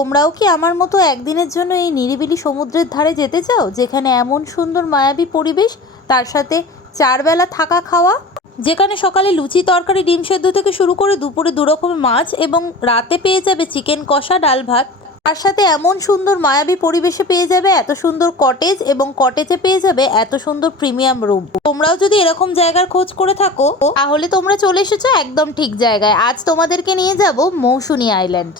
তোমরাও কি আমার মতো একদিনের জন্য এই নিরিবিলি সমুদ্রের ধারে যেতে চাও, যেখানে এমন সুন্দর মায়াবী পরিবেশ, তার সাথে 4 বেলা থাকা খাওয়া, যেখানে সকালে লুচি তরকারি ডিম সেদ্ধ থেকে শুরু করে দুপুরে 2 রকমের মাছ এবং রাতে পেয়ে যাবে চিকেন কষা ডাল ভাত, তার সাথে এমন সুন্দর মায়াবী পরিবেশে পেয়ে যাবে এত সুন্দর কটেজ এবং কটেজে পেয়ে যাবে এত সুন্দর প্রিমিয়াম রুম। তোমরাও যদি এরকম জায়গার খোঁজ করে থাকো তাহলে তোমরা চলে এসেছো একদম ঠিক জায়গায়। আজ তোমাদেরকে নিয়ে যাব মৌসুনী আইল্যান্ড,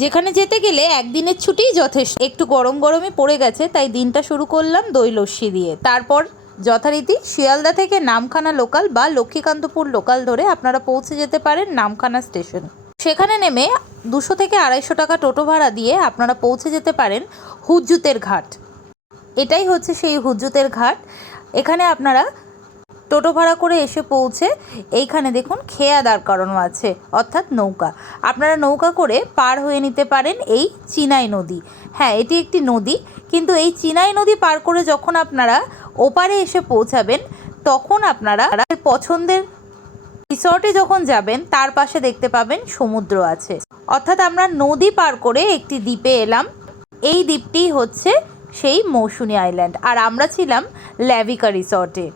যেখানে যেতে গেলে একদিনের ছুটিই যথেষ্ট। একটু গরম গরমই পড়ে গেছে, তাই দিনটা শুরু করলাম দই লস্যি দিয়ে। তারপর যথারীতি শিয়ালদা থেকে নামখানা লোকাল বা লক্ষ্মীকান্তপুর লোকাল ধরে আপনারা পৌঁছে যেতে পারেন নামখানা স্টেশন। সেখানে নেমে 200 থেকে 250 টাকা টোটো ভাড়া দিয়ে আপনারা পৌঁছে যেতে পারেন হুজ্জুতের ঘাট। এটাই হচ্ছে সেই হুজ্জুতের ঘাট। এখানে আপনারা টোটো ভাড়া করে এসে পৌঁছে এইখানে দেখুন খেয়া দাঁড় করানো আছে, অর্থাৎ নৌকা। আপনারা নৌকা করে পার হয়ে নিতে পারেন এই চিনাই নদী। হ্যাঁ, এটি একটি নদী, কিন্তু এই চিনাই নদী পার করে যখন আপনারা ওপারে এসে পৌঁছাবেন তখন আপনারা পছন্দের রিসর্টে যখন যাবেন তার পাশে দেখতে পাবেন সমুদ্র আছে। অর্থাৎ আমরা নদী পার করে একটি দ্বীপে এলাম। এই দ্বীপটি হচ্ছে সেই মৌসুনী আইল্যান্ড, আর আমরা ছিলাম ল্যাভিকা রিসর্টে।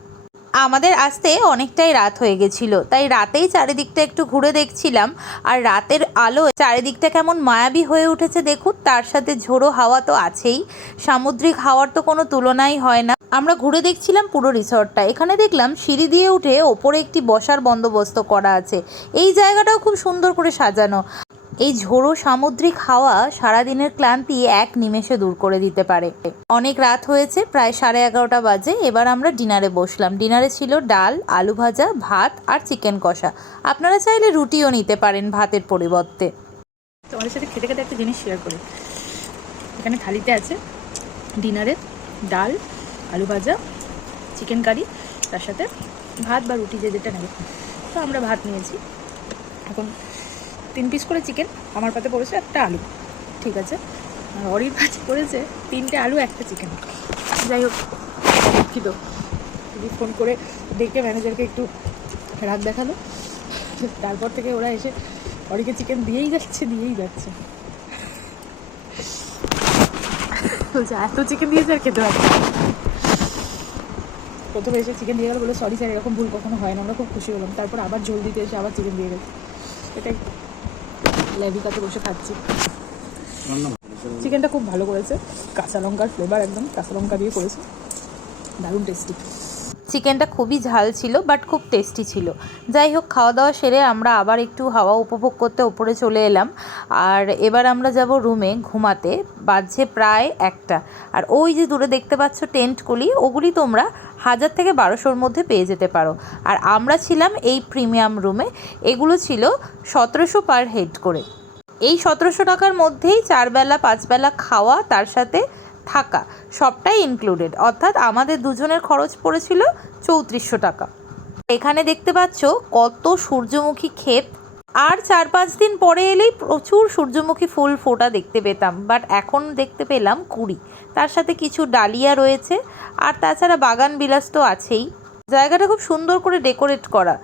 আমাদের আসতে অনেকটাই রাত হয়ে গেছিলো, তাই রাতেই চারিদিকটা একটু ঘুরে দেখছিলাম। আর রাতের আলো চারিদিকটা কেমন মায়াবী হয়ে উঠেছে দেখুন, তার সাথে ঝোড়ো হাওয়া তো আছেই, সামুদ্রিক হাওয়ার তো কোনো তুলনাই হয় না। আমরা ঘুরে দেখছিলাম পুরো রিসর্টটা। এখানে দেখলাম সিঁড়ি দিয়ে উঠে ওপরে একটি বসার বন্দোবস্ত করা আছে। এই জায়গাটাও খুব সুন্দর করে সাজানো। এই ঝোড়ো সামুদ্রিক হাওয়া সারাদিনের ক্লান্তি এক নিমেষে দূর করে দিতে পারে। অনেক রাত হয়েছে, প্রায় 11:30 বাজে। এবার আমরা ডিনারে বসলাম। ডিনারে ছিল ডাল, আলু ভাজা, ভাত আর চিকেন কষা। আপনারা চাইলে রুটিও নিতে পারেন ভাতের পরিবর্তে। তোমাদের সাথে খেতে খেতে একটা জিনিস শেয়ার করি। এখানে থালিতে আছে ডিনারে ডাল, আলু ভাজা, চিকেন কারি, তার সাথে ভাত বা রুটি যে যেটা নেবে। তো আমরা ভাত নিয়েছি। এখন 3 পিস করে চিকেন, আমার পাতে পড়েছে একটা আলু, ঠিক আছে। আর অরির পাতে পড়েছে 3টে আলু 1টা চিকেন। যাই হোক, দুঃখিত, যদি ফোন করে ডেকে ম্যানেজারকে একটু রাগ দেখালো। তারপর থেকে ওরা এসে অরিকে চিকেন দিয়েই যাচ্ছে বলছে এত চিকেন দিয়েছে আর খেতে হবে। প্রথমে এসে চিকেন দিয়ে গেল, বলে সরি স্যার, এরকম ভুল কখনো হয় না। আমরা খুব খুশি হলাম। তারপর আবার ঝোল দিতে এসে আবার চিকেন দিয়ে গেছে। এটাই ল্যাভিকাতে বসে খাচ্ছি। চিকেনটা খুব ভালো করেছে, কাঁচা লঙ্কার ফ্লেভার, একদম কাঁচা লঙ্কা দিয়ে করেছে, দারুণ টেস্টি। চিকেনটা খুবই ঝাল ছিল, বাট খুব টেস্টি ছিল। যাই হোক, খাওয়া দাওয়া সেরে আমরা আবার একটু হাওয়া উপভোগ করতে ওপরে চলে এলাম। আর এবার আমরা যাব রুমে ঘুমাতে। বাজছে প্রায় 1টা। আর ওই যে দূরে দেখতে পাচ্ছ টেন্টগুলি, ওগুলি তোমরা 1000 থেকে 1200-র মধ্যে পেয়ে যেতে পারো। আর আমরা ছিলাম এই প্রিমিয়াম রুমে। এগুলো ছিল 1700 পার হেড করে। এই 1700 টাকার মধ্যেই 4 বেলা 5 বেলা খাওয়া, তার সাথে থাকা, সবটাই ইনক্লুডেড। অর্থাৎ আমাদের দুজনের খরচ পড়েছিল 3400 টাকা। এখানে দেখতে পাচ্ছ কত সূর্যমুখী ক্ষেত। আর 4-5 দিন পরে এলেই প্রচুর সূর্যমুখী ফুল ফোটা দেখতে পেতাম, বাট এখন দেখতে পেলাম 20। তার সাথে কিছু ডালিয়া রয়েছে, আর তাছাড়া বাগান বিলাস তো আছেই। জায়গাটা খুব সুন্দর করে ডেকোরেট করা।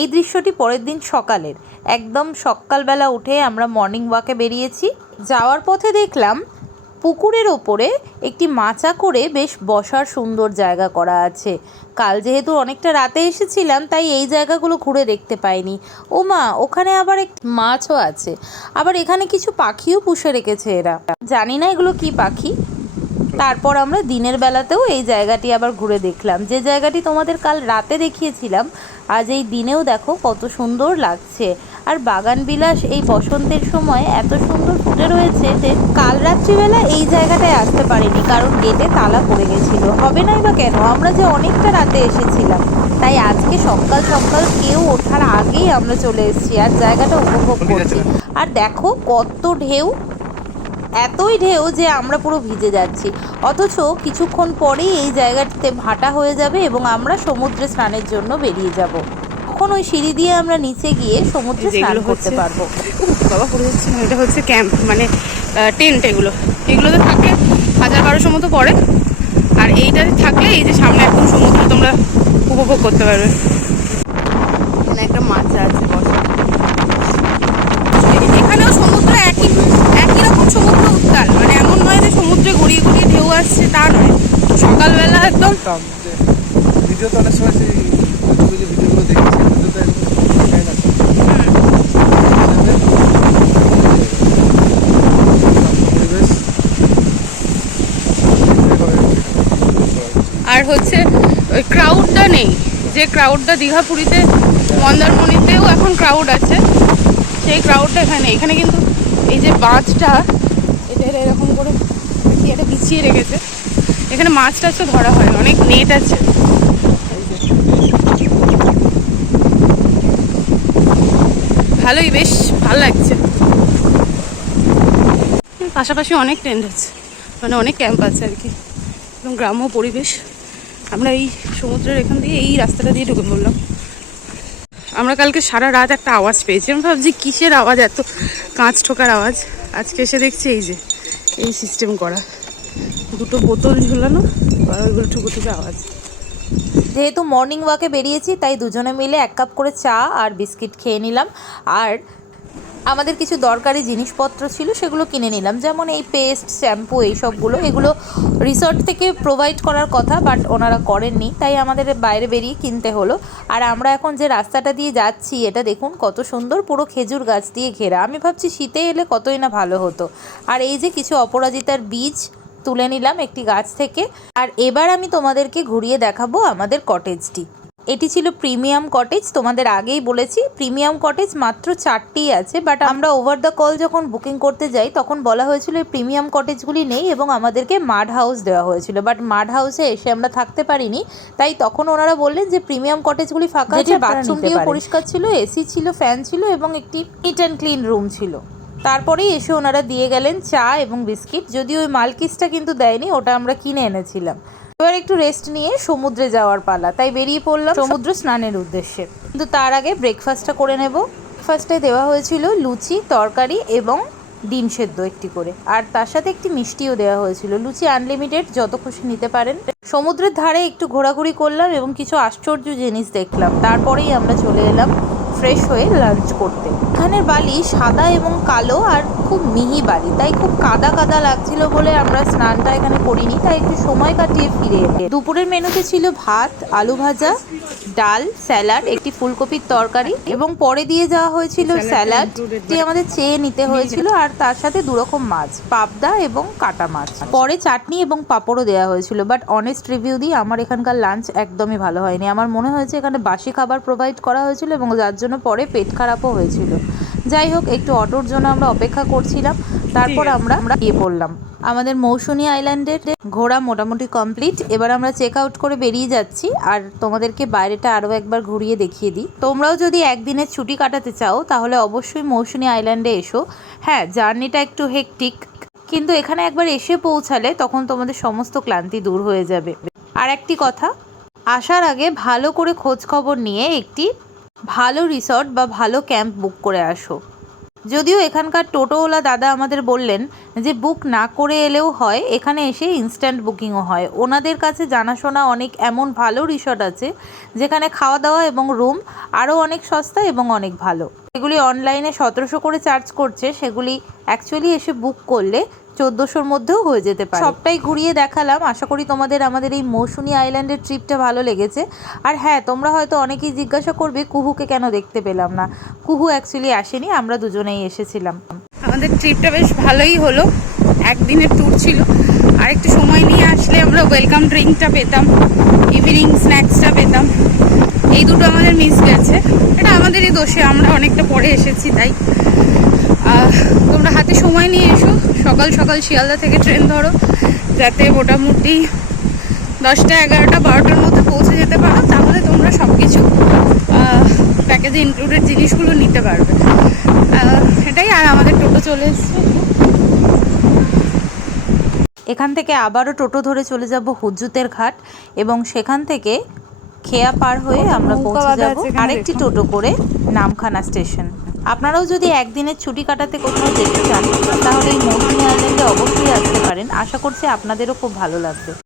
এই দৃশ্যটি পরের দিন সকালের, একদম সকালবেলা উঠে আমরা মর্নিং ওয়াকে বেরিয়েছি। যাওয়ার পথে দেখলাম পুকুরের ওপরে একটি মাচা করে বেশ বসার সুন্দর জায়গা করা আছে। কাল যেহেতু অনেকটা রাতে এসেছিলাম, তাই এই জায়গাগুলো ঘুরে দেখতে পাইনি। ও মা, ওখানে আবার একটি মাছও আছে। আবার এখানে কিছু পাখিও পুষে রেখেছে এরা, জানি না এগুলো কি পাখি। তারপর আমরা দিনের বেলাতেও এই জায়গাটি আবার ঘুরে দেখলাম। যে জায়গাটি তোমাদের কাল রাতে দেখিয়েছিলাম, আজ এই দিনেও দেখো কত সুন্দর লাগছে। আর বাগান বিলাস এই বসন্তের সময় এত সুন্দর ফুটে রয়েছে যে কাল রাত্রিবেলা এই জায়গাটায় আসতে পারিনি, কারণ গেটে তালা পড়ে গেছিল। হবে নাই বা কেন, আমরা যে অনেকটা রাতে এসেছিলাম, তাই আজকে সকাল সকাল কেউ ওঠার আগেই আমরা চলে এসেছি আর জায়গাটা উপভোগ করছি। আর দেখো কত ঢেউ, এতই ঢেউ যে আমরা পুরো ভিজে যাচ্ছি। অথচ কিছুক্ষণ পরেই এই জায়গাটিতে ভাটা হয়ে যাবে এবং আমরা সমুদ্রে স্নানের জন্য বেরিয়ে যাব। তখন ওই সিঁড়ি দিয়ে আমরা নিচে গিয়ে সমুদ্রে স্নান করতে পারবো। বাবা পড়ে যাচ্ছে না, এটা হচ্ছে ক্যাম্প, মানে টেন্ট। এগুলোতে থাকে 1000-1200 মতো পড়ে। আর এইটাতে থাকলে এই যে সামনে একদম সমুদ্র তোমরা উপভোগ করতে পারবে। এখানে একটা মাছ আছে, এখানেও সমুদ্র একই দেখতাম যে ভিডিও তো অনেক সময় সেই ইউটিউবে যে ভিডিওগুলো দেখি সেগুলো তো এরকম দেখায় না। পরিবেশ আর হচ্ছে ওই ক্রাউডটা নেই, যে ক্রাউডটা দীঘা পুরীতে মন্দারমণিতেও এখন ক্রাউড আছে, সেই ক্রাউডটা এখানে নেই। এখানে কিন্তু এই যে বাঁচটা এটা এরকম করে কি এটা বিছিয়ে রেখেছে, এখানে মাছ টাছও ধরা হয়, অনেক নেট আছে। ভালোই, বেশ ভালো লাগছে। পাশাপাশি অনেক টেন্ট আছে, মানে অনেক ক্যাম্প আছে আর কি, একদম গ্রাম্য পরিবেশ। আমরা এই সমুদ্রের এখান দিয়ে এই রাস্তাটা দিয়ে ঢুকে পড়লাম। আমরা কালকে সারা রাত একটা আওয়াজ পেয়েছি, আমি ভাবছি কিসের আওয়াজ, এত কাঁচ ঠোকার আওয়াজ। আজকে এসে দেখছি এই যে এই সিস্টেম করা, দুটো বোতল ঝুলানো আর ওইগুলো ঠুকে আওয়াজ। যেহেতু মর্নিং ওয়াকে বেরিয়েছি তাই দুজনে মিলে 1 কাপ করে চা আর বিস্কিট খেয়ে নিলাম। আর আমাদের কিছু দরকারি জিনিসপত্র ছিল সেগুলো কিনে নিলাম, যেমন এই পেস্ট, শ্যাম্পু, এইসবগুলো। এগুলো রিসর্ট থেকে প্রোভাইড করার কথা, বাট ওনারা করেননি, তাই আমাদের বাইরে বেরিয়ে কিনতে হলো। আর আমরা এখন যে রাস্তাটা দিয়ে যাচ্ছি এটা দেখুন কত সুন্দর, পুরো খেজুর গাছ দিয়ে ঘেরা। আমি ভাবছি শীতে এলে কতই না ভালো হতো। আর এই যে কিছু অপরাজিতার বীজ তুলে নিলাম একটি গাছ থেকে। আর এবার আমি তোমাদেরকে ঘুরিয়ে দেখাবো আমাদের কটেজটি। এটি ছিল প্রিমিয়াম কটেজ, তোমাদের আগেই বলেছি প্রিমিয়াম কটেজ মাত্র 4টিই আছে, বাট আমরা ওভার দ্য কল যখন বুকিং করতে যাই তখন বলা হয়েছিল এই প্রিমিয়াম কটেজগুলি নেই এবং আমাদেরকে মাড হাউস দেওয়া হয়েছিল, বাট মাড হাউসে এসে আমরা থাকতে পারিনি। তাই তখন ওনারা বললেন যে প্রিমিয়াম কটেজগুলি ফাঁকা আছে, বাথরুমটিও পরিষ্কার ছিল, এসি ছিল, ফ্যান ছিল এবং একটি নিট অ্যান্ড ক্লিন রুম ছিল। তারপরেই এসে ওনারা দিয়ে গেলেন চা এবং বিস্কিট, যদিও ওই মালকিসটা কিন্তু দেয়নি, ওটা আমরা কিনে এনেছিলাম। এবার একটু রেস্ট নিয়ে সমুদ্রে যাওয়ার পালা, তাই বেরিয়ে পড়লাম সমুদ্র স্নানের উদ্দেশ্যে। কিন্তু তার আগে ব্রেকফাস্টটা করে নেব। ব্রেকফাস্টে দেওয়া হয়েছিল লুচি, তরকারি এবং ডিম সেদ্ধ একটি করে, আর তার সাথে একটি মিষ্টিও দেওয়া হয়েছিল। লুচি আনলিমিটেড, যত খুশি নিতে পারেন। সমুদ্রের ধারে একটু ঘোরাঘুরি করলাম এবং কিছু আশ্চর্য জিনিস দেখলাম। তারপরেই আমরা চলে এলাম ফ্রেশ হয়ে লাঞ্চ করতে। এখানের বালি সাদা এবং কালো আর খুব মিহি বালি, তাই খুব কাদা কাদা লাগছিল বলে আমরা স্নানটা এখানে করিনি, তাই একটু সময় কাটিয়ে ফিরে এলাম। দুপুরের মেনুতে ছিল ভাত, আলু ভাজা, ডাল, স্যালাড, একটি ফুলকপির তরকারি এবং পরে দিয়ে যাওয়া হয়েছিল স্যালাড, যেটি আমাদের চেয়ে নিতে হয়েছিল, আর তার সাথে 2 রকম মাছ, পাবদা এবং কাটা মাছ। পরে চাটনি এবং পাঁপড়ও দেওয়া হয়েছিল, বাট অনেস্ট রিভিউ দিই আমার এখানকার লাঞ্চ একদমই ভালো হয়নি। আমার মনে হয়েছে এখানে বাসি খাবার প্রোভাইড করা হয়েছিল এবং যার জন্য পরে পেট খারাপও হয়েছিল। যাই হোক, একটু অটোর জন্য আমরা অপেক্ষা করছিলাম, তারপর আমরা গিয়ে পড়লাম। আমাদের মৌসুনী আইল্যান্ডের ঘোরা মোটামুটি কমপ্লিট। এবার আমরা চেক আউট করে বেরিয়ে যাচ্ছি, আর তোমাদেরকে বাইরেটা আরও একবার ঘুরিয়ে দেখিয়ে দিই। তোমরাও যদি একদিনের ছুটি কাটাতে চাও তাহলে অবশ্যই মৌসুনী আইল্যান্ডে এসো। হ্যাঁ, জার্নিটা একটু হেক্টিক, কিন্তু এখানে একবার এসে পৌঁছালে তখন তোমাদের সমস্ত ক্লান্তি দূর হয়ে যাবে। আর একটি কথা, আসার আগে ভালো করে খোঁজ খবর নিয়ে একটি ভালো রিসর্ট বা ভালো ক্যাম্প বুক করে আসো। যদিও এখানকার টোটোওয়ালা দাদা আমাদের বললেন যে বুক না করে এলেও হয়, এখানে এসে ইনস্ট্যান্ট বুকিংও হয়। ওনাদের কাছে জানাশোনা অনেক এমন ভালো রিসর্ট আছে যেখানে খাওয়া দাওয়া এবং রুম আরও অনেক সস্তা এবং অনেক ভালো। এগুলি অনলাইনে 1700 করে চার্জ করছে, সেগুলি অ্যাকচুয়ালি এসে বুক করলে 1400-র মধ্যেও হয়ে যেতে পারে। সবটাই ঘুরিয়ে দেখালাম। আশা করি তোমাদের আমাদের এই মৌসুনী আইল্যান্ডের ট্রিপটা ভালো লেগেছে। আর হ্যাঁ, তোমরা হয়তো অনেকেই জিজ্ঞাসা করবে কুহুকে কেন দেখতে পেলাম না। কুহু অ্যাকচুয়ালি আসেনি, আমরা দুজনেই এসেছিলাম। আমাদের ট্রিপটা বেশ ভালোই হলো, একদিনের ট্যুর ছিল। আর একটু সময় নিয়ে আসলে আমরা ওয়েলকাম ড্রিঙ্কটা পেতাম, ইভিনিং স্ন্যাক্সটা পেতাম। এই দুটো আমাদের মিস গেছে, এটা আমাদেরই দোষে, আমরা অনেকটা পরে এসেছি। তাই তোমরা হাতে সময় নিয়ে এসো, সকাল সকাল শিয়ালদা থেকে ট্রেন ধরো, যাতে মোটামুটি 10টা, 11টা, 12টার মধ্যে পৌঁছে যেতে পারো। তাহলে তোমরা সব কিছু প্যাকেজে ইনক্লুডেড জিনিসগুলো নিতে পারবে। এটাই। আর আমাদের টোটো চলে এসছে। এখান থেকে আবারও টোটো ধরে চলে যাব হুজ্জুতের ঘাট এবং সেখান থেকে খেয়া পার হয়ে আমরা পৌঁছে যাব আরেকটি টোটো করে নামখানা স্টেশন। আপনারাও যদি একদিনের ছুটি কাটাতে কোথাও যেতে চান তাহলে এই মৌসুনী আইল্যান্ডে অবশ্যই আসতে পারেন। আশা করছি আপনাদেরও খুব ভালো লাগবে।